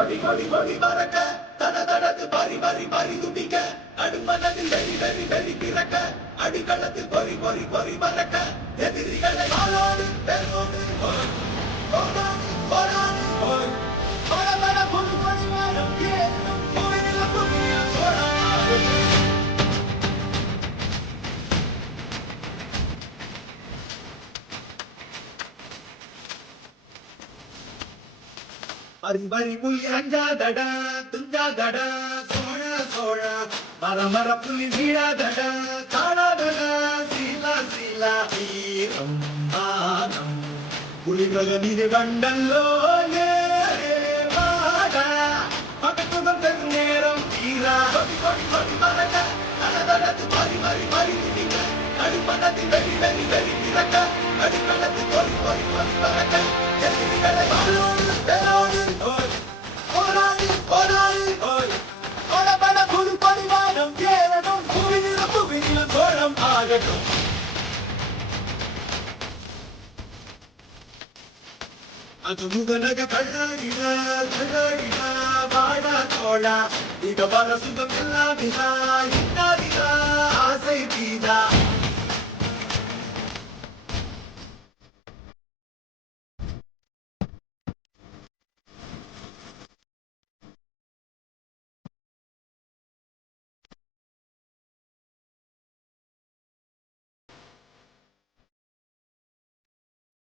கொடி கொடி கொடி பறக்க தட தடத்து பறி பறி பறி துடிக்க அடுமனதில் வெறி வெறி வெறி பிறக்க அடிக்களத்தில் பொறி பொறி பொறி பறக்க எதிரிகளை ஆளோடு பெருமோடு போராடு போராடு போய் பட பட பொது பரிமாணம் ஏறும் புவியில புவிய போராடு பரி பரி புலி அஞ்சாதடா துஞ்சாதடா சோழ சோழ மர மர புலி வீழாதடா காணாதடா சீலா சீலா வீரம் மானம் புலிகள நீதி கண்டல்லோ வாடா பக்கத்துடன் நேரம் தீரா கொடி கொடி கொடி மறக்க தடதடத்து மறி மறி மறி திடிக்க அடிப்படத்தில் வெறி வெறி வெறி பிறக்க அடிக்களத்தில் பொறி பொறி பொறி பறக்க எதிரிகளை வாழோடு பெறோடு போராடி போராடி படபட புது பரிமாணம் ஏறணும் புவியில கோணம் ஆகட்டும் அது முகநக கண்ணாடிடா வாடா தோழா ಈಗ ಬರ ಸುಖ ಇಲ್ಲ